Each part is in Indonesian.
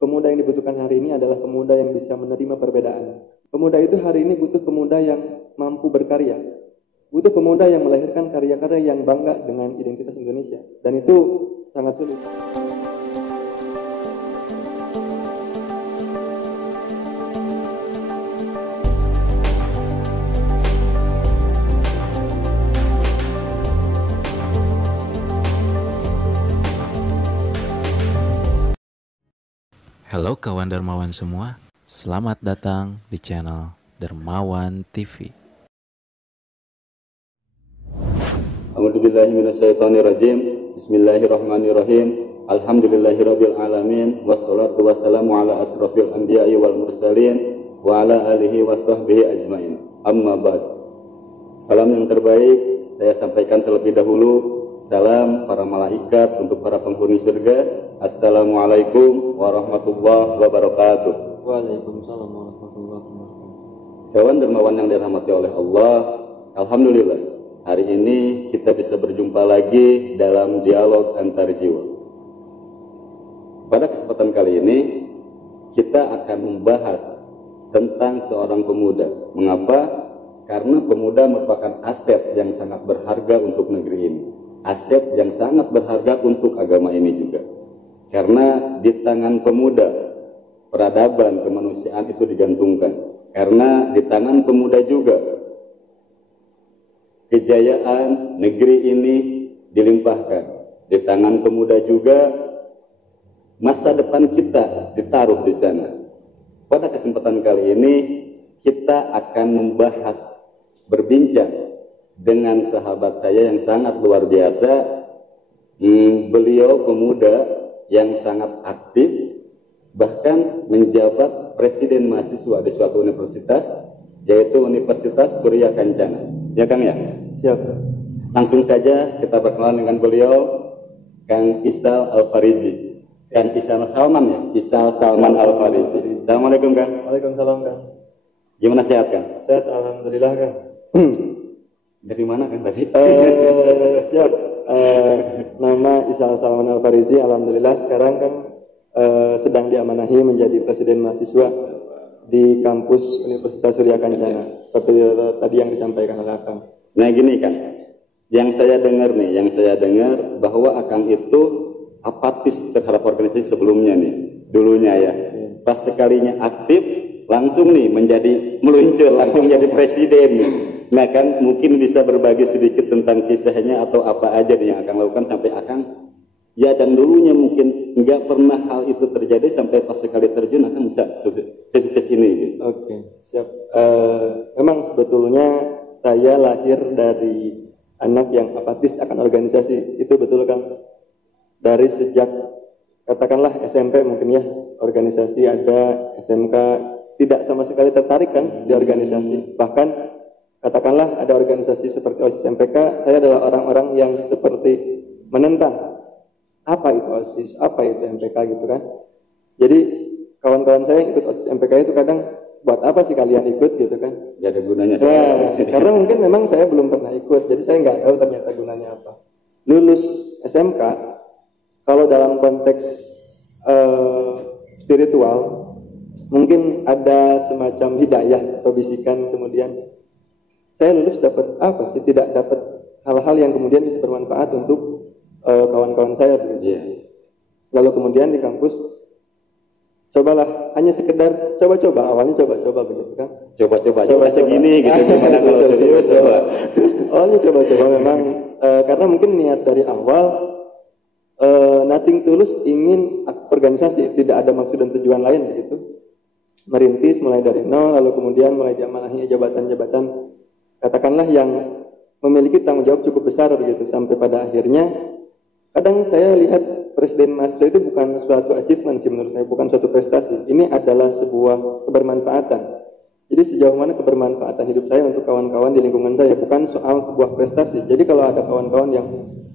pemuda yang dibutuhkan hari ini adalah pemuda yang bisa menerima perbedaan. Pemuda itu hari ini butuh pemuda yang mampu berkarya. Butuh pemuda yang melahirkan karya-karya yang bangga dengan identitas Indonesia. Dan itu sangat sulit. Halo kawan Dermawan semua, selamat datang di channel Dermawan TV. A'udzubillahi minasyaitonirrajim. Bismillahirrahmanirrahim. Alhamdulillahirabbil alamin wassalatu wassalamu ala asrofil anbiya'i wal mursalin wa ala alihi wa sahbihi ajmain. Amma ba'd. Salam yang terbaik saya sampaikan terlebih dahulu. Salam para malaikat untuk para penghuni surga. Assalamualaikum warahmatullahi wabarakatuh. Waalaikumsalam warahmatullahi wabarakatuh. Kawan dermawan yang dirahmati oleh Allah, alhamdulillah hari ini kita bisa berjumpa lagi dalam dialog antar jiwa. Pada kesempatan kali ini kita akan membahas tentang seorang pemuda. Mengapa? Karena pemuda merupakan aset yang sangat berharga untuk negeri ini. Aset yang sangat berharga untuk agama ini juga. Karena di tangan pemuda peradaban kemanusiaan itu digantungkan. Karena di tangan pemuda juga kejayaan negeri ini dilimpahkan. Di tangan pemuda juga masa depan kita ditaruh di sana. Pada kesempatan kali ini kita akan membahas, berbincang dengan sahabat saya yang sangat luar biasa. Beliau pemuda yang sangat aktif, bahkan menjabat presiden mahasiswa di suatu universitas, yaitu Universitas Surya Kencana. Ya Kang ya? Siap. Langsung saja kita berkenalan dengan beliau, Kang Isal Al-Farizi. Kang Isal Salman ya? Isal Salman Al-Farizi. Assalamualaikum Kang. Waalaikumsalam Kang. Gimana sehat Kang? Sehat alhamdulillah Kang. Dari mana Kang tadi? Siap. Nama Isal Salman Al-Farizi, alhamdulillah sekarang kan sedang diamanahi menjadi presiden mahasiswa di kampus Universitas Surya Kencana. Seperti tadi yang disampaikan oleh Akang. Nah gini Kang, yang saya dengar bahwa Akang itu apatis terhadap organisasi sebelumnya nih, dulunya ya. Pas sekalinya aktif, langsung nih meluncur langsung jadi presiden nih. Nah kan mungkin bisa berbagi sedikit tentang kisahnya atau apa aja nih yang akan lakukan sampai Akang ya, dan dulunya mungkin nggak pernah hal itu terjadi sampai pas sekali terjun Akang bisa sukses ini gitu. Oke, siap. Memang sebetulnya saya lahir dari anak yang apatis akan organisasi. Itu betul Kang. Dari sejak katakanlah SMP mungkin ya, organisasi ada, SMK tidak sama sekali tertarik kan di organisasi. Bahkan katakanlah ada organisasi seperti OSIS MPK, saya adalah orang-orang yang seperti menentang apa itu OSIS, apa itu MPK gitu kan. Jadi kawan-kawan saya yang ikut OSIS MPK itu kadang buat apa sih kalian ikut gitu kan? Gak ada gunanya. Karena mungkin memang saya belum pernah ikut, jadi saya nggak tahu ternyata gunanya apa. Lulus SMK, kalau dalam konteks spiritual, mungkin ada semacam hidayah atau bisikan, kemudian saya lulus dapat apa sih? Tidak dapat hal-hal yang kemudian bisa bermanfaat untuk kawan-kawan saya begitu. Yeah. Lalu kemudian di kampus cobalah, hanya sekedar coba-coba, awalnya coba-coba begitu kan. Coba segini gitu. Gimana kalau serius coba. Awalnya coba-coba memang karena mungkin niat dari awal nothing tulus, ingin organisasi, tidak ada maksud dan tujuan lain begitu. Merintis mulai dari nol, lalu kemudian mulai diamanahi jabatan-jabatan katakanlah yang memiliki tanggung jawab cukup besar begitu, sampai pada akhirnya kadang saya lihat presiden mahasiswa itu bukan suatu achievement sih menurut saya, bukan suatu prestasi. Ini adalah sebuah kebermanfaatan. Jadi sejauh mana kebermanfaatan hidup saya untuk kawan-kawan di lingkungan saya, bukan soal sebuah prestasi. Jadi kalau ada kawan-kawan yang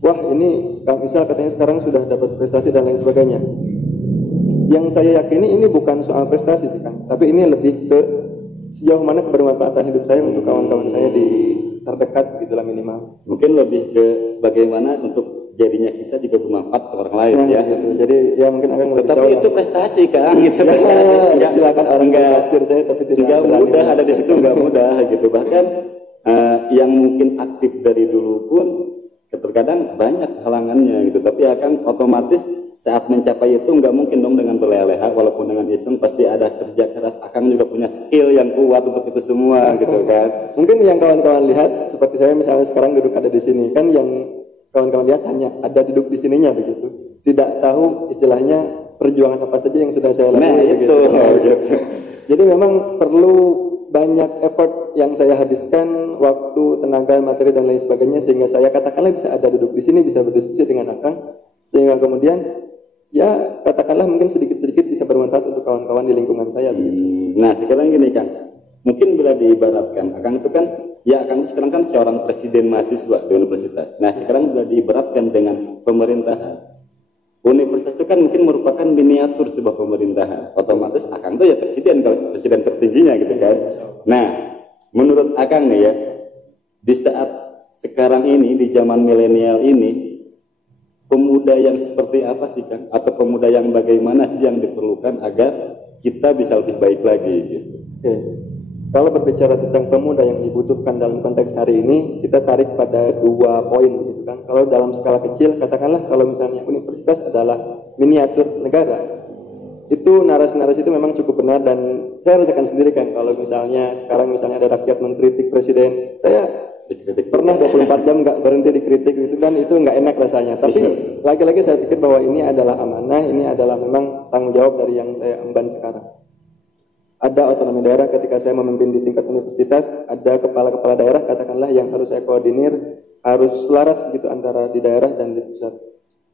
wah ini Kang Isal katanya sekarang sudah dapat prestasi dan lain sebagainya, yang saya yakini ini bukan soal prestasi sih Kang, tapi ini lebih ke sejauh mana kebermanfaatan hidup saya untuk kawan-kawan saya di terdekat gitulah minimal. Mungkin lebih ke bagaimana untuk jadinya kita juga bermanfaat ke orang lain Nah, ya. gitu. Jadi ya mungkin akan lebih Tetapi jauh itu lah. prestasi Kang gitu. Ya, silakan orang tafsir saya, tapi tidak nggak berani mudah ada di situ, menafsirkan. nggak mudah gitu. Bahkan yang mungkin aktif dari dulu pun terkadang banyak halangannya gitu, tapi akan otomatis saat mencapai itu nggak mungkin dong dengan berleha-leha, walaupun dengan iseng pasti ada kerja keras. Akang juga punya skill yang kuat untuk itu semua gitu kan. Mungkin yang kawan-kawan lihat seperti saya misalnya sekarang duduk ada di sini, kan yang kawan-kawan lihat hanya ada duduk di sininya begitu, tidak tahu istilahnya perjuangan apa saja yang sudah saya lalui. Nah begitu. gitu. Jadi memang perlu banyak effort yang saya habiskan, waktu, tenaga, materi dan lain sebagainya, sehingga saya katakanlah bisa ada duduk di sini, bisa berdiskusi dengan Akang, sehingga kemudian ya katakanlah mungkin sedikit-sedikit bisa bermanfaat untuk kawan-kawan di lingkungan saya. Nah sekarang gini Kang, mungkin bila diibaratkan, Akang itu kan, ya Akang itu sekarang kan seorang presiden mahasiswa di universitas. Nah sekarang bila diibaratkan dengan pemerintahan, universitas itu kan mungkin merupakan miniatur sebuah pemerintahan. Otomatis Akang itu ya presiden, kalau presiden tertingginya gitu kan. Nah menurut Akang nih ya, di saat sekarang ini, di zaman milenial ini, pemuda yang seperti apa sih Kang? Atau pemuda yang bagaimana sih yang diperlukan agar kita bisa lebih baik lagi gitu? Oke. Kalau berbicara tentang pemuda yang dibutuhkan dalam konteks hari ini, kita tarik pada 2 poin begitu kan. Kalau dalam skala kecil, katakanlah kalau misalnya universitas adalah miniatur negara, itu narasi-narasi itu memang cukup benar, dan saya rasakan sendiri kan kalau misalnya sekarang misalnya ada rakyat mengkritik presiden, saya pernah 24 jam nggak berhenti dikritik gitu kan, itu nggak enak rasanya. Tapi lagi-lagi saya pikir bahwa ini adalah amanah, ini adalah memang tanggung jawab dari yang saya emban sekarang. Ada otonomi daerah ketika saya memimpin di tingkat universitas, ada kepala-kepala daerah katakanlah yang harus saya koordinir, harus selaras begitu antara di daerah dan di pusat.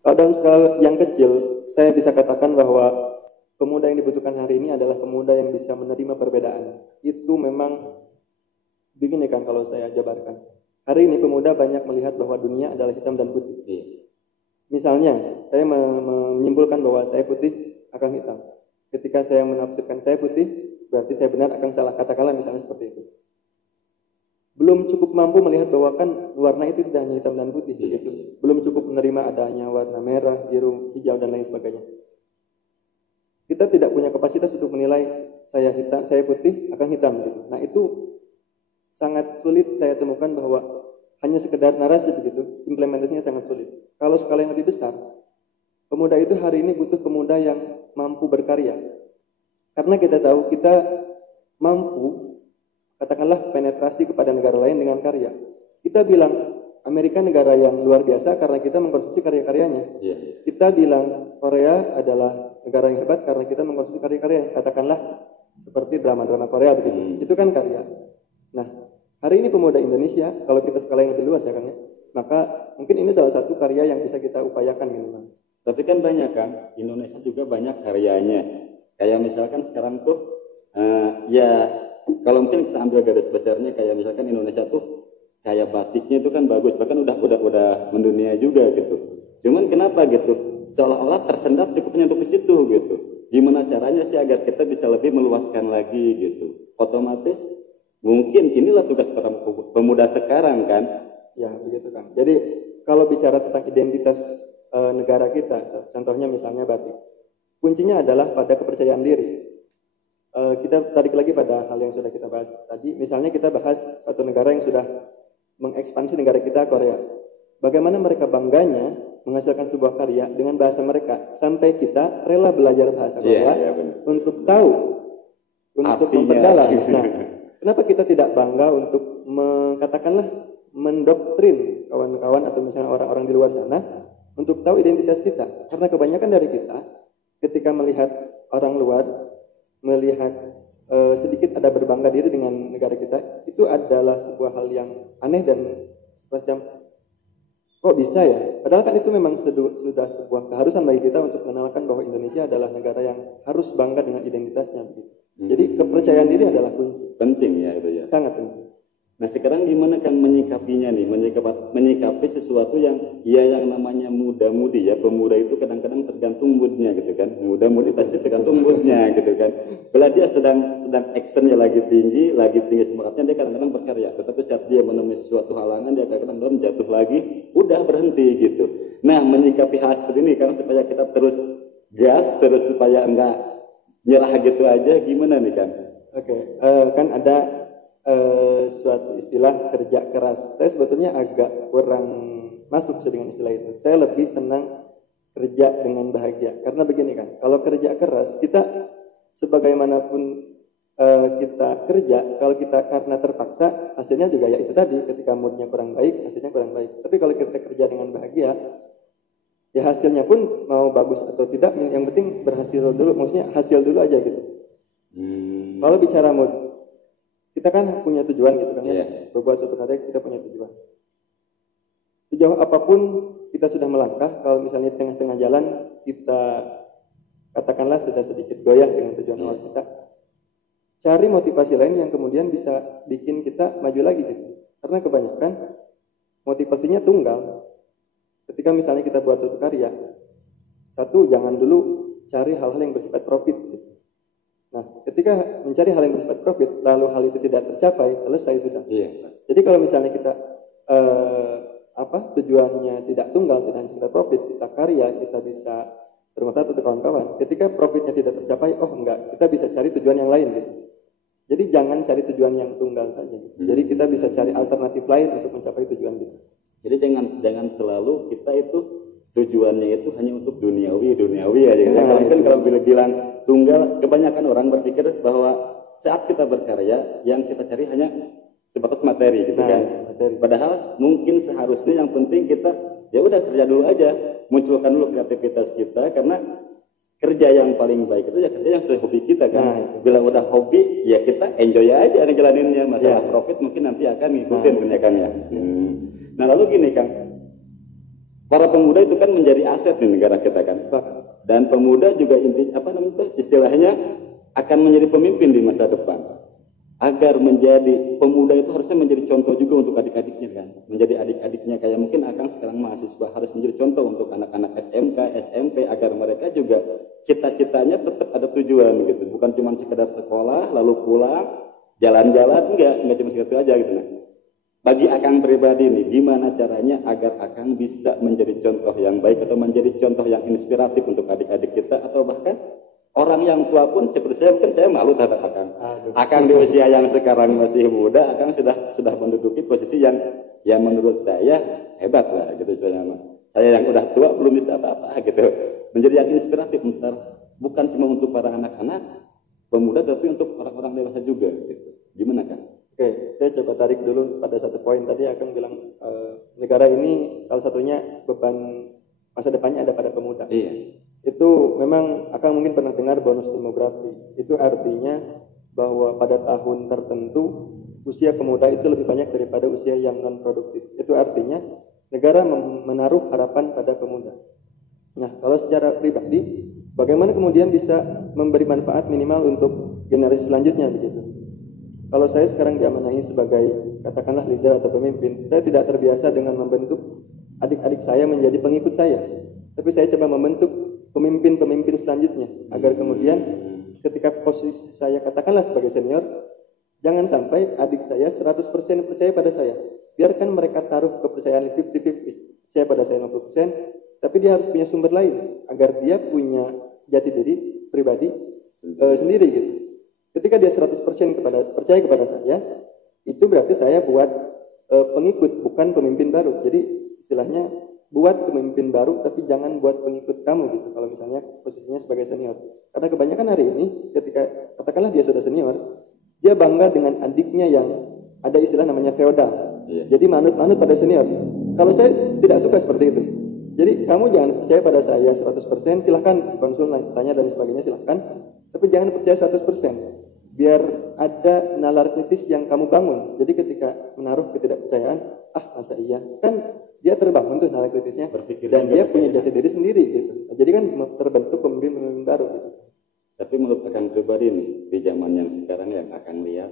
Kalau dalam skala yang kecil, saya bisa katakan bahwa pemuda yang dibutuhkan hari ini adalah pemuda yang bisa menerima perbedaan. Itu memang begini kan kalau saya jabarkan. Hari ini pemuda banyak melihat bahwa dunia adalah hitam dan putih. Misalnya, saya menyimpulkan bahwa saya putih, Akang hitam. Ketika saya menafsirkan saya putih, berarti saya benar, Akang salah. Katakanlah misalnya seperti itu. Belum cukup mampu melihat bahwa kan warna itu tidak hanya hitam dan putih. Gitu. Belum cukup menerima adanya warna merah, biru, hijau, dan lain sebagainya. Kita tidak punya kapasitas untuk menilai saya hitam, saya putih, Akang hitam. Gitu. Nah itu sangat sulit saya temukan bahwa hanya sekedar narasi begitu, implementasinya sangat sulit. Kalau skala yang lebih besar, pemuda itu hari ini butuh pemuda yang mampu berkarya. Karena kita tahu kita mampu, katakanlah penetrasi kepada negara lain dengan karya. Kita bilang Amerika negara yang luar biasa karena kita mengkonsumsi karya-karyanya. Kita bilang Korea adalah negara yang hebat karena kita mengkonsumsi karya-karyanya. Katakanlah seperti drama-drama Korea begitu. Itu kan karya. Nah, hari ini pemuda Indonesia, kalau kita skala yang lebih luas ya Kang ya, maka mungkin ini salah satu karya yang bisa kita upayakan minimal. Tapi kan banyak kan, Indonesia juga banyak karyanya. Kayak misalkan sekarang tuh, ya kalau mungkin kita ambil garis besarnya, kayak misalkan Indonesia tuh kayak batiknya itu kan bagus, bahkan udah mendunia juga gitu. Cuman kenapa gitu? Seolah-olah tersendat cukupnya untuk di situ gitu. Gimana caranya sih agar kita bisa lebih meluaskan lagi gitu? Otomatis mungkin inilah tugas para pemuda sekarang kan? Ya begitu kan. Jadi kalau bicara tentang identitas negara kita, contohnya misalnya batik, kuncinya adalah pada kepercayaan diri. Kita tarik lagi pada hal yang sudah kita bahas tadi. Misalnya kita bahas satu negara yang sudah mengekspansi negara kita, Korea. Bagaimana mereka bangganya menghasilkan sebuah karya dengan bahasa mereka, sampai kita rela belajar bahasa Korea untuk tahu, untuk memperdalam. Nah, kenapa kita tidak bangga untuk katakanlah mendoktrin kawan-kawan atau misalnya orang-orang di luar sana untuk tahu identitas kita? Karena kebanyakan dari kita ketika melihat orang luar, melihat sedikit ada berbangga diri dengan negara kita, itu adalah sebuah hal yang aneh dan semacam kok bisa ya? Padahal kan itu memang sudah sebuah keharusan bagi kita untuk mengenalkan bahwa Indonesia adalah negara yang harus bangga dengan identitasnya. Jadi kepercayaan diri adalah kunci. Penting ya itu ya. Sangat penting. Nah sekarang gimana Kang menyikapinya nih, menyikapi sesuatu yang ya yang namanya muda-mudi ya, pemuda itu kadang-kadang tergantung moodnya gitu kan, muda-mudi pasti tergantung moodnya gitu kan. Bila dia sedang actionnya lagi tinggi semangatnya, dia kadang-kadang berkarya, tetapi saat dia menemui sesuatu halangan dia kadang-kadang jatuh lagi, udah berhenti gitu. Nah menyikapi hal seperti ini Kang, supaya kita terus gas, terus supaya enggak nyerah gitu aja, gimana nih Kang? Oke, kan ada suatu istilah kerja keras. Saya sebetulnya agak kurang masuk dengan istilah itu. Saya lebih senang kerja dengan bahagia. Karena begini kan, kalau kerja keras, kita sebagaimanapun kita kerja, kalau kita karena terpaksa, hasilnya juga ya itu tadi, ketika moodnya kurang baik, hasilnya kurang baik. Tapi kalau kita kerja dengan bahagia, ya hasilnya pun mau bagus atau tidak, yang penting berhasil dulu, maksudnya hasil dulu aja gitu. Kalau bicara mood, kita kan punya tujuan gitu kan ya, berbuat suatu karya kita punya tujuan. Sejauh apapun kita sudah melangkah, kalau misalnya di tengah-tengah jalan kita katakanlah sudah sedikit goyah dengan tujuan awal kita, cari motivasi lain yang kemudian bisa bikin kita maju lagi gitu. Karena kebanyakan motivasinya tunggal. Ketika misalnya kita buat suatu karya, satu, jangan dulu cari hal-hal yang bersifat profit gitu. Nah, ketika mencari hal yang bersifat profit, lalu hal itu tidak tercapai, selesai sudah. Jadi kalau misalnya kita tujuannya tidak tunggal, tidak sekedar profit, kita karya, kita bisa bermanfaat untuk kawan-kawan. Ketika profitnya tidak tercapai, oh enggak, kita bisa cari tujuan yang lain gitu. Jadi jangan cari tujuan yang tunggal saja. Gitu. Jadi kita bisa cari alternatif lain untuk mencapai tujuan kita. Jadi jangan selalu kita itu tujuannya itu hanya untuk duniawi aja. Kalau bilang tunggal, kebanyakan orang berpikir bahwa saat kita berkarya yang kita cari hanya sebatas materi gitu kan. Materi. Padahal mungkin seharusnya yang penting kita ya udah kerja dulu aja, munculkan dulu kreativitas kita, karena kerja yang paling baik itu ya kerja yang sesuai hobi kita kan. Bila udah hobi ya kita enjoy aja ngejalaninnya. Masalah profit mungkin nanti akan ngikutin penyakannya. Nah lalu gini Kang, para pemuda itu kan menjadi aset di negara kita kan. Dan pemuda juga istilahnya akan menjadi pemimpin di masa depan. Agar menjadi pemuda itu harusnya menjadi contoh juga untuk adik-adiknya kan. Menjadi adik-adiknya kayak mungkin Akang sekarang mahasiswa harus menjadi contoh untuk anak-anak SMK, SMP, agar mereka juga cita-citanya tetap ada tujuan gitu. Bukan cuma sekedar sekolah lalu pulang jalan-jalan, enggak cuma segitu aja gitu. Nah, bagi Akang pribadi nih, gimana caranya agar Akang bisa menjadi contoh yang baik atau menjadi contoh yang inspiratif untuk adik-adik kita, atau bahkan orang yang tua pun seperti saya, mungkin saya malu terhadap Akang. Akang di usia yang sekarang masih muda, Akang sudah menduduki posisi yang menurut saya hebat lah gitu. Saya yang udah tua belum bisa apa-apa gitu. Menjadi yang inspiratif, bukan cuma untuk para anak-anak pemuda, tapi untuk orang-orang dewasa juga gitu. Gimana Kang? Oke, saya coba tarik dulu pada satu poin tadi. Akan bilang negara ini salah satunya beban masa depannya ada pada pemuda. Itu memang akan mungkin pernah dengar bonus demografi. Itu artinya bahwa pada tahun tertentu usia pemuda itu lebih banyak daripada usia yang non produktif. Itu artinya negara menaruh harapan pada pemuda. Nah, kalau secara pribadi, bagaimana kemudian bisa memberi manfaat minimal untuk generasi selanjutnya begitu? Kalau saya sekarang diamanahi sebagai katakanlah leader atau pemimpin, saya tidak terbiasa dengan membentuk adik-adik saya menjadi pengikut saya. Tapi saya coba membentuk pemimpin-pemimpin selanjutnya, agar kemudian ketika posisi saya katakanlah sebagai senior, jangan sampai adik saya 100% percaya pada saya. Biarkan mereka taruh kepercayaan 50-50, percaya pada saya 50%, tapi dia harus punya sumber lain, agar dia punya jati diri pribadi sendiri gitu. Ketika dia 100% percaya kepada saya, itu berarti saya buat pengikut, bukan pemimpin baru. Jadi istilahnya buat pemimpin baru, tapi jangan buat pengikut kamu gitu. Kalau misalnya posisinya sebagai senior. Karena kebanyakan hari ini, ketika katakanlah dia sudah senior, dia bangga dengan adiknya yang ada istilah namanya feodal. Jadi manut-manut pada senior. Kalau saya tidak suka seperti itu. Jadi kamu jangan percaya pada saya 100%, silahkan konsul, tanya dan sebagainya silahkan. Tapi jangan percaya 100%. Biar ada nalar kritis yang kamu bangun. Jadi ketika menaruh ketidakpercayaan, masa iya? Kan dia terbangun tuh nalar kritisnya. Dan dia punya jati diri sendiri gitu. Jadi kan terbentuk pemimpin baru gitu. Tapi menurut Akang pribadi nih, di zaman yang sekarang yang Akang lihat,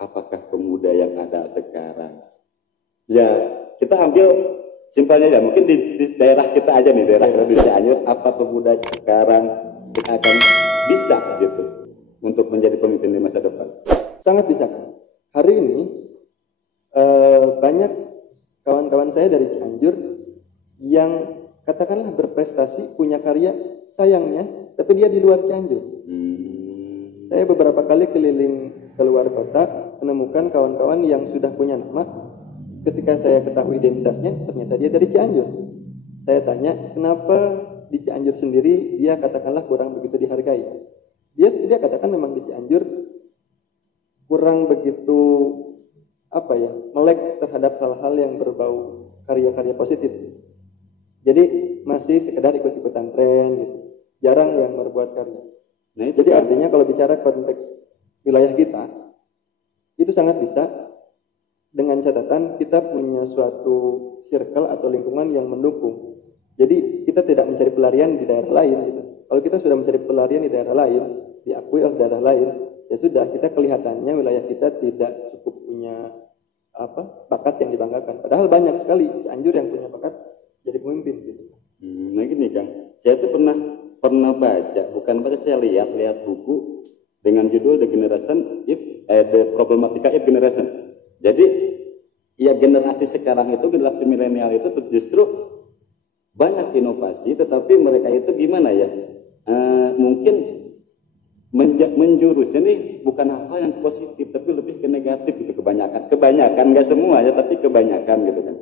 apakah pemuda yang ada sekarang? Ya, kita ambil simpelnya ya, mungkin di daerah kita aja nih, daerah kita di Cianjur, apa pemuda sekarang yang akan bisa gitu untuk menjadi pemimpin di masa depan? Sangat bisa kan. Hari ini banyak kawan-kawan saya dari Cianjur yang katakanlah berprestasi, punya karya, sayangnya, tapi dia di luar Cianjur. Saya beberapa kali keliling keluar kota, menemukan kawan-kawan yang sudah punya nama. Ketika saya ketahui identitasnya, ternyata dia dari Cianjur. Saya tanya, kenapa di Cianjur sendiri dia katakanlah kurang begitu dihargai? Dia katakan memang di Cianjur kurang begitu melek terhadap hal-hal yang berbau karya-karya positif. Jadi masih sekedar ikut-ikutan tren gitu. Jarang yang berbuat karya. Nah, jadi artinya kalau bicara konteks wilayah kita, itu sangat bisa dengan catatan kita punya suatu circle atau lingkungan yang mendukung. Jadi kita tidak mencari pelarian di daerah lain gitu. Kalau kita sudah mencari pelarian di daerah lain, diakui oleh daerah lain, ya sudah, kita kelihatannya wilayah kita tidak cukup punya bakat yang dibanggakan. Padahal banyak sekali Cianjur yang punya bakat jadi pemimpin gitu. Nah gini Kang, saya tuh pernah baca, bukan baca, saya lihat buku dengan judul The Problematica If Generation. Jadi ya generasi sekarang itu, generasi milenial itu justru banyak inovasi, tetapi mereka itu gimana ya? Mungkin menjurusnya nih bukan hal-hal yang positif, tapi lebih ke negatif gitu, kebanyakan nggak semua ya, tapi kebanyakan gitu kan.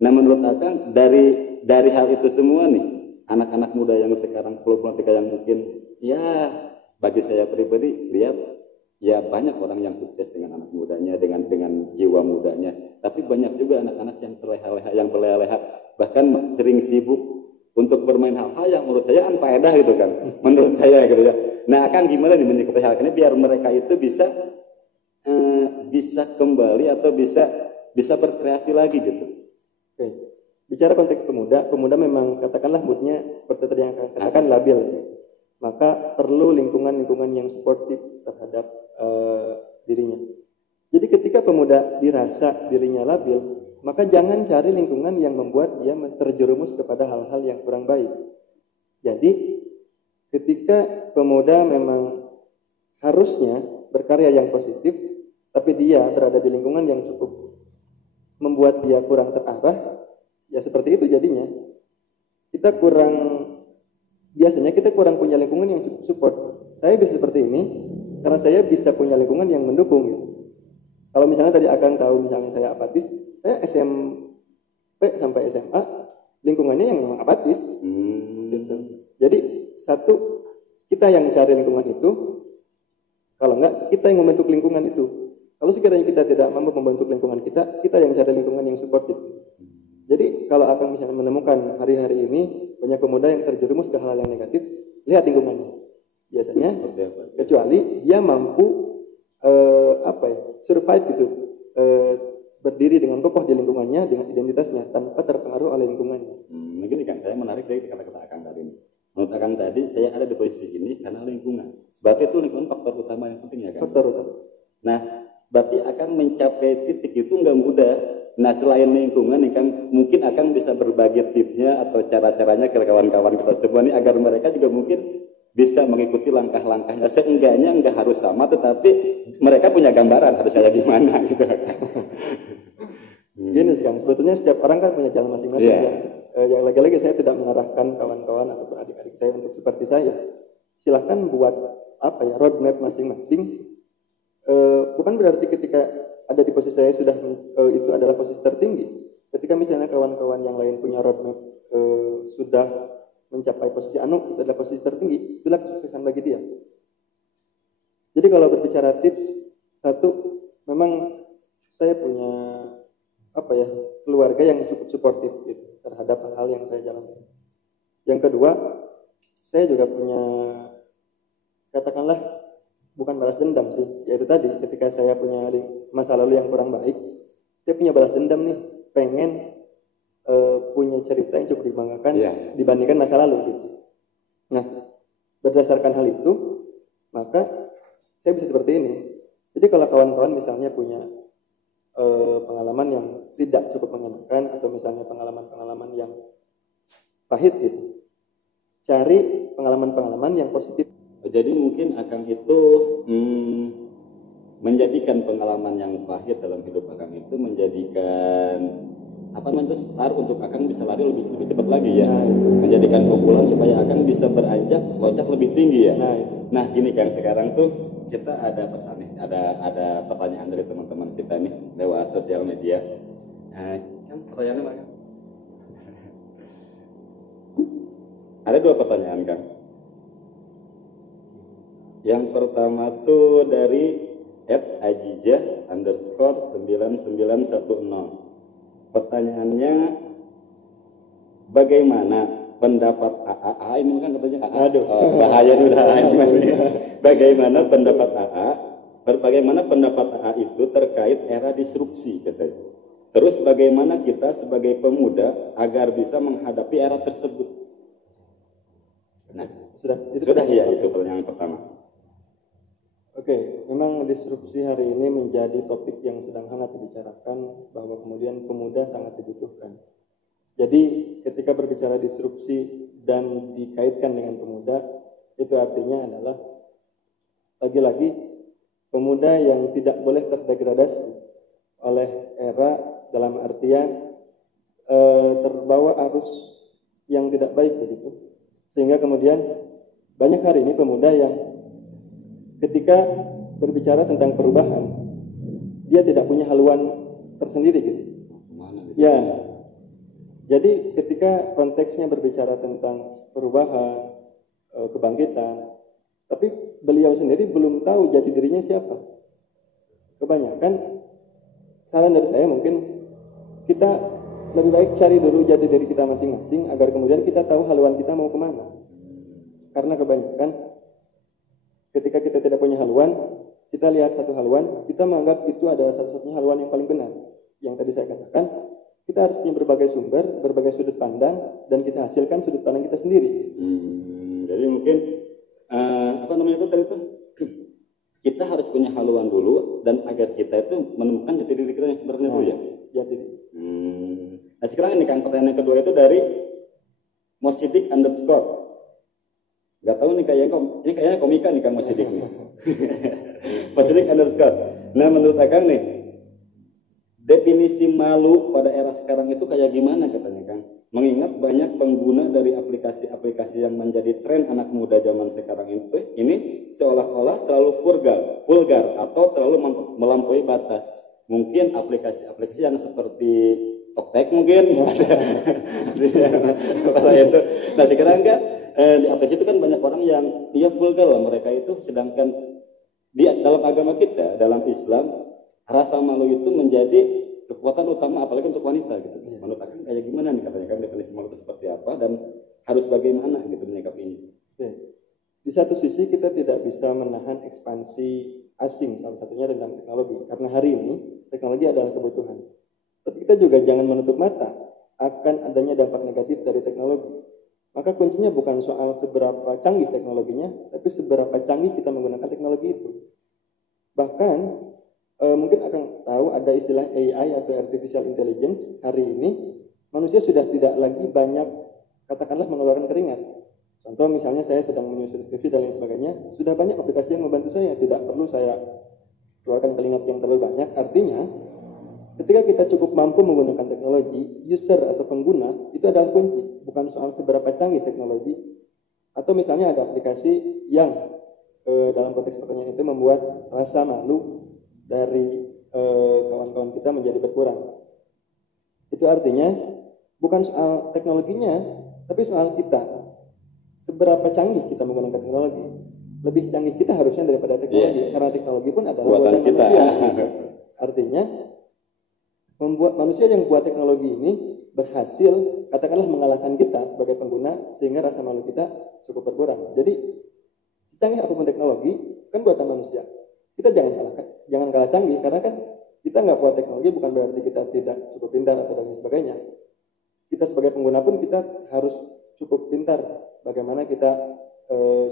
Nah menurut Akang dari hal itu semua nih, anak-anak muda yang sekarang, problematika yang mungkin ya bagi saya pribadi lihat ya banyak orang yang sukses dengan anak mudanya, dengan jiwa mudanya, tapi banyak juga anak-anak yang berleha-leha, bahkan sering sibuk untuk bermain hal-hal yang menurut saya anfaedah gitu kan, menurut saya gitu ya. Nah Akang gimana nih menyikapi hal ini biar mereka itu bisa kembali atau bisa berkreasi lagi gitu? Oke. Bicara konteks pemuda memang katakanlah moodnya seperti tadi yang katakan labil. Maka perlu lingkungan yang suportif terhadap dirinya. Jadi ketika pemuda dirasa dirinya labil, maka jangan cari lingkungan yang membuat dia terjerumus kepada hal-hal yang kurang baik. Jadi ketika pemuda memang harusnya berkarya yang positif, tapi dia berada di lingkungan yang cukup membuat dia kurang terarah, ya seperti itu jadinya. Biasanya kita kurang punya lingkungan yang cukup support. Saya bisa seperti ini karena saya bisa punya lingkungan yang mendukung gitu. Kalau misalnya tadi Akang tahu misalnya saya apatis, saya SMP sampai SMA lingkungannya yang memang apatis gitu. Jadi satu, kita yang cari lingkungan itu, kalau enggak kita yang membentuk lingkungan itu. Kalau sekiranya kita tidak mampu membentuk lingkungan kita yang cari lingkungan yang suportif. Jadi kalau Akang misalnya menemukan hari-hari ini banyak pemuda yang terjerumus ke hal yang negatif, lihat lingkungannya. Biasanya kecuali dia mampu survive gitu, berdiri dengan kokoh di lingkungannya, dengan identitasnya tanpa terpengaruh oleh lingkungannya. Mungkin kan saya menarik dari kata-kata Akang tadi ini. Menurut Akang tadi saya ada di posisi ini karena lingkungan. Berarti itu lingkungan faktor utama yang penting ya kan? Faktor utama. Nah, berarti akan mencapai titik itu nggak mudah. Nah selain lingkungan nih kan mungkin Akang bisa berbagi tipsnya atau cara-caranya ke kawan-kawan kita semua nih agar mereka juga mungkin bisa mengikuti langkah-langkahnya. Seenggaknya nggak harus sama, tetapi mereka punya gambaran harus kayak gimana gitu. Gini sih kan, sebetulnya setiap orang kan punya jalan masing-masing ya. Yang lagi-lagi saya tidak mengarahkan kawan-kawan ataupun adik-adik saya untuk seperti saya. Silahkan buat roadmap masing-masing. Bukan berarti ketika ada di posisi saya sudah itu adalah posisi tertinggi. Ketika misalnya kawan-kawan yang lain punya roadmap sudah mencapai posisi itu adalah posisi tertinggi, itulah kesuksesan bagi dia. Jadi kalau berbicara tips, satu, memang saya punya keluarga yang cukup suportif gitu, terhadap hal-hal yang saya jalani. Yang kedua, saya juga punya katakanlah bukan balas dendam sih, yaitu tadi ketika saya punya masa lalu yang kurang baik, saya punya balas dendam nih, pengen punya cerita yang cukup dibanggakan dibandingkan masa lalu gitu. Nah, berdasarkan hal itu, maka saya bisa seperti ini. Jadi kalau kawan-kawan misalnya punya pengalaman yang tidak cukup menyenangkan atau misalnya pengalaman-pengalaman yang pahit gitu, cari pengalaman-pengalaman yang positif. Jadi mungkin Akang itu menjadikan pengalaman yang pahit dalam hidup Akang itu menjadikan apa namanya start untuk Akang bisa lari lebih cepat lagi ya. Nah, itu. Menjadikan pukulan supaya Akang bisa beranjak loncat lebih tinggi ya. Nah, itu. Nah gini Kang, sekarang tuh kita ada pesan nih, ada pertanyaan dari teman-teman kita nih lewat sosial media. Nah, kan pertanyaannya mana? Ada 2 pertanyaan Kang. Yang pertama tuh dari @ajijah_9910. Pertanyaannya, bagaimana pendapat AA ini kan katanya aduh bahaya nih udah bagaimana pendapat AA itu terkait era disrupsi katanya. Terus bagaimana kita sebagai pemuda agar bisa menghadapi era tersebut? Nah, sudah ya itu pertanyaan pertama. Oke, memang disrupsi hari ini menjadi topik yang sedang hangat dibicarakan, bahwa kemudian pemuda sangat dibutuhkan. Jadi ketika berbicara disrupsi dan dikaitkan dengan pemuda, itu artinya adalah lagi-lagi pemuda yang tidak boleh terdegradasi oleh era, dalam artian terbawa arus yang tidak baik begitu. Sehingga kemudian banyak hari ini pemuda yang ketika berbicara tentang perubahan, dia tidak punya haluan tersendiri gitu. Ya, jadi ketika konteksnya berbicara tentang perubahan, kebangkitan, tapi beliau sendiri belum tahu jati dirinya siapa. Kebanyakan, saran dari saya mungkin kita lebih baik cari dulu jati diri kita masing-masing agar kemudian kita tahu haluan kita mau kemana. Karena kebanyakan ketika kita tidak punya haluan, kita lihat satu haluan, kita menganggap itu adalah satu-satunya haluan yang paling benar. Yang tadi saya katakan, kita harus punya berbagai sumber, berbagai sudut pandang, dan kita hasilkan sudut pandang kita sendiri. Jadi mungkin apa namanya itu tadi itu kita harus punya haluan dulu, dan agar kita itu menemukan jati diri kita yang sebenarnya dulu ya. Jati diri. Nah sekarang ini Kang, pertanyaan kedua itu dari Mosidik_. Gak tahu nih kayaknya komika nih Kang Mosidik nih. Mosidik_. Nah menurut Akang nih, definisi malu pada era sekarang itu kayak gimana katanya Kang? Mengingat banyak pengguna dari aplikasi-aplikasi yang menjadi tren anak muda zaman sekarang itu ini seolah-olah terlalu vulgar atau terlalu melampaui batas. Mungkin aplikasi-aplikasi yang seperti TokTek mungkin. Nah sekarang kan di aplikasi itu kan banyak orang yang dia vulgar lah mereka itu, sedangkan di dalam agama kita, dalam Islam, rasa malu itu menjadi kekuatan utama apalagi untuk wanita gitu. Menurut Akang kayak gimana nih katanya Kang, definisi malu itu seperti apa dan harus bagaimana gitu menyikapinya? Oke. Di satu sisi kita tidak bisa menahan ekspansi asing, salah satunya tentang teknologi, karena hari ini teknologi adalah kebutuhan. Tapi kita juga jangan menutup mata akan adanya dampak negatif dari teknologi. Maka kuncinya bukan soal seberapa canggih teknologinya, tapi seberapa canggih kita menggunakan teknologi itu. Bahkan mungkin akan tahu ada istilah AI atau Artificial Intelligence. Hari ini manusia sudah tidak lagi banyak, katakanlah, mengeluarkan keringat. Contoh misalnya saya sedang menyusun skripsi dan lain sebagainya, sudah banyak aplikasi yang membantu saya, tidak perlu saya keluarkan keringat yang terlalu banyak. Artinya ketika kita cukup mampu menggunakan teknologi, user atau pengguna itu adalah kunci, bukan soal seberapa canggih teknologi. Atau misalnya ada aplikasi yang dalam konteks pertanyaan itu membuat rasa malu dari kawan-kawan kita menjadi berkurang. Itu artinya bukan soal teknologinya, tapi soal kita. Seberapa canggih kita menggunakan teknologi. Lebih canggih kita harusnya daripada teknologi, karena teknologi pun adalah buatan manusia. Artinya membuat manusia yang buat teknologi ini berhasil, katakanlah, mengalahkan kita sebagai pengguna, sehingga rasa malu kita cukup berkurang. Jadi secanggih apapun teknologi kan buatan manusia, kita jangan kalah canggih, karena kan kita nggak buat teknologi bukan berarti kita tidak cukup pintar atau dan sebagainya. Kita sebagai pengguna pun kita harus cukup pintar bagaimana kita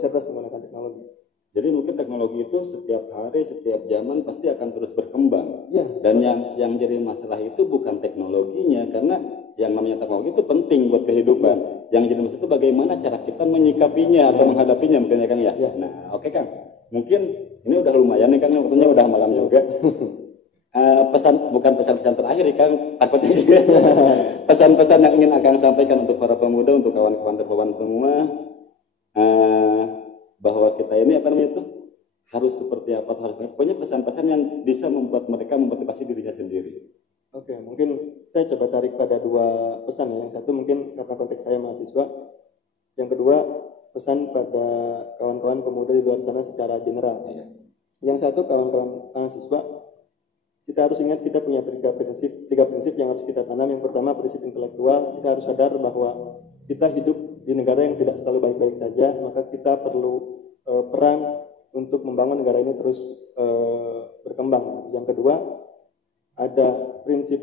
cerdas menggunakan teknologi. Jadi mungkin teknologi itu setiap hari, setiap zaman pasti akan terus berkembang. Ya, Dan yang jadi masalah itu bukan teknologinya, karena yang namanya teknologi itu penting buat kehidupan. Yang jadi masalah itu bagaimana cara kita menyikapinya atau menghadapinya, mungkin ya Kang ya. Nah, oke Kang. Mungkin ini udah lumayan nih Kang, waktunya udah malam juga. Pesan-pesan terakhir ya Kang, takutnya pesan-pesan yang ingin Akang sampaikan untuk para pemuda, untuk kawan-kawan terpawan semua. Bahwa kita ini harus seperti apa, pokoknya pesan-pesan yang bisa membuat mereka memotivasi dirinya sendiri. Oke, mungkin saya coba tarik pada dua pesan ya. Yang satu mungkin karena konteks saya mahasiswa, yang kedua pesan pada kawan-kawan pemuda di luar sana secara general. Yang satu kawan-kawan mahasiswa, kita harus ingat kita punya tiga prinsip yang harus kita tanam. Yang pertama prinsip intelektual, kita harus sadar bahwa kita hidup di negara yang tidak selalu baik-baik saja, maka kita perlu peran untuk membangun negara ini terus berkembang. Yang kedua, ada prinsip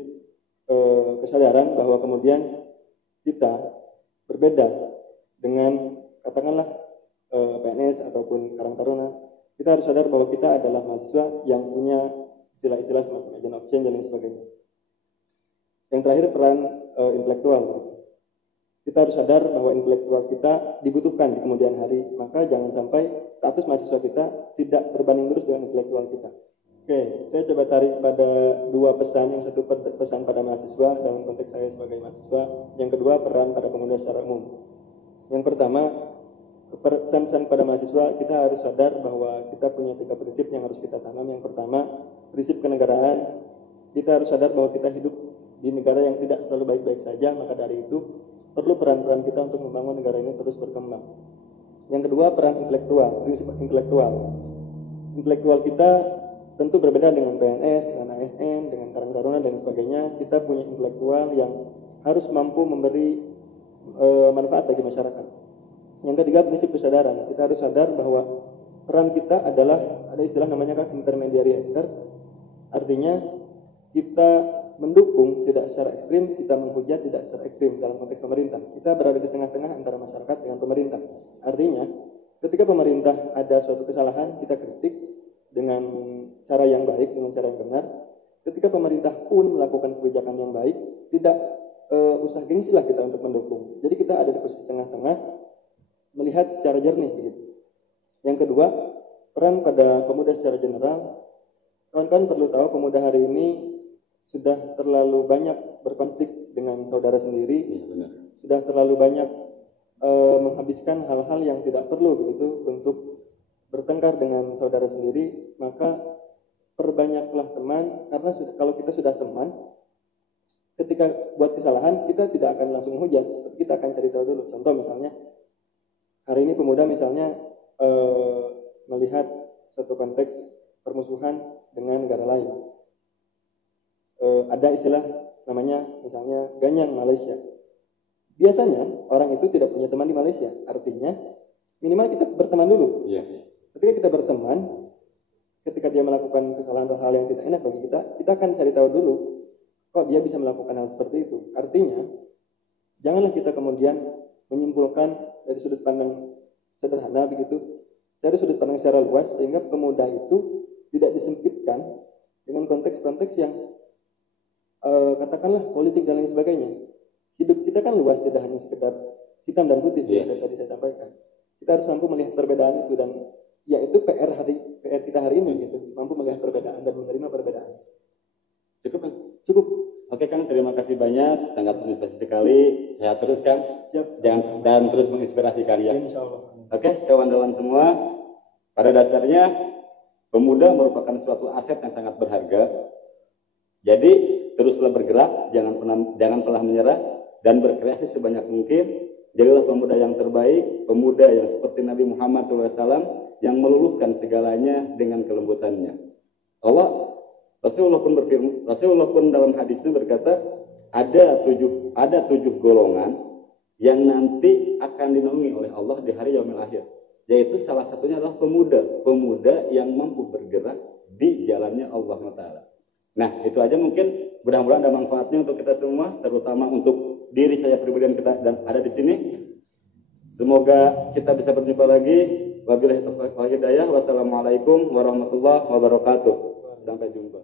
kesadaran bahwa kemudian kita berbeda dengan katakanlah PNS ataupun Karang Taruna. Kita harus sadar bahwa kita adalah mahasiswa yang punya istilah-istilah semacam agent of change dan lain sebagainya. Yang terakhir peran intelektual. Kita harus sadar bahwa intelektual kita dibutuhkan di kemudian hari, maka jangan sampai status mahasiswa kita tidak berbanding lurus dengan intelektual kita. Oke, saya coba tarik pada dua pesan. Yang satu pesan pada mahasiswa dalam konteks saya sebagai mahasiswa, yang kedua peran pada pemuda secara umum. Yang pertama, pesan-pesan pada mahasiswa, kita harus sadar bahwa kita punya tiga prinsip yang harus kita tanam. Yang pertama, prinsip kenegaraan. Kita harus sadar bahwa kita hidup di negara yang tidak selalu baik-baik saja, maka dari itu perlu peran-peran kita untuk membangun negara ini terus berkembang. Yang kedua, peran intelektual, prinsip intelektual. Intelektual kita tentu berbeda dengan PNS, dengan ASN, dengan Karang Taruna dan sebagainya. Kita punya intelektual yang harus mampu memberi manfaat bagi masyarakat. Yang ketiga, prinsip kesadaran. Kita harus sadar bahwa peran kita adalah, ada istilah namanya intermediary actor. Artinya kita mendukung tidak secara ekstrim, kita menghujat tidak secara ekstrim dalam konteks pemerintah. Kita berada di tengah-tengah antara masyarakat dengan pemerintah. Artinya, ketika pemerintah ada suatu kesalahan, kita kritik dengan cara yang baik, dengan cara yang benar. Ketika pemerintah pun melakukan kebijakan yang baik, tidak usah gengsi lah kita untuk mendukung. Jadi kita ada di posisi tengah-tengah, melihat secara jernih begitu. Yang kedua, peran pada pemuda secara general. Kawan-kawan perlu tahu pemuda hari ini sudah terlalu banyak berkonflik dengan saudara sendiri, sudah terlalu banyak menghabiskan hal-hal yang tidak perlu begitu untuk bertengkar dengan saudara sendiri. Maka perbanyaklah teman, karena kalau kita sudah teman, ketika buat kesalahan kita tidak akan langsung hujat, tapi kita akan cari tahu dulu. Contoh misalnya hari ini pemuda misalnya melihat suatu konteks permusuhan dengan negara lain. Ada istilah namanya misalnya ganyang Malaysia. Biasanya orang itu tidak punya teman di Malaysia. Artinya minimal kita berteman dulu. Ketika kita berteman, ketika dia melakukan kesalahan atau hal yang tidak enak bagi kita akan cari tahu dulu kok dia bisa melakukan hal seperti itu. Artinya janganlah kita kemudian menyimpulkan dari sudut pandang sederhana begitu, dari sudut pandang secara luas, sehingga pemuda itu tidak disempitkan dengan konteks-konteks yang katakanlah politik dan lain sebagainya. Hidup kita kan luas, tidak hanya sekedar hitam dan putih yang tadi saya sampaikan. Kita harus mampu melihat perbedaan itu, dan ya itu PR kita hari ini gitu, mampu melihat perbedaan dan menerima perbedaan. Cukup. Oke Kang, terima kasih banyak, sangat menginspirasi sekali. Sehat terus Kang. Siap. Dan terus menginspirasi Kang ya. Insyaallah. Oke, kawan-kawan semua, pada dasarnya pemuda merupakan suatu aset yang sangat berharga. Jadi teruslah bergerak, jangan pernah menyerah, dan berkreasi sebanyak mungkin. Jadilah pemuda yang terbaik, pemuda yang seperti Nabi Muhammad SAW yang meluluhkan segalanya dengan kelembutannya. Rasulullah pun dalam hadisnya berkata, ada tujuh golongan yang nanti akan dinaungi oleh Allah di hari yaumil akhir. Yaitu salah satunya adalah pemuda yang mampu bergerak di jalannya Allah Ta'ala. Nah, itu aja mungkin, mudah-mudahan ada manfaatnya untuk kita semua, terutama untuk diri saya pribadi dan kita dan ada di sini. Semoga kita bisa berjumpa lagi. Wabillahi taufiq wal hidayah. Wassalamualaikum warahmatullahi wabarakatuh. Sampai jumpa.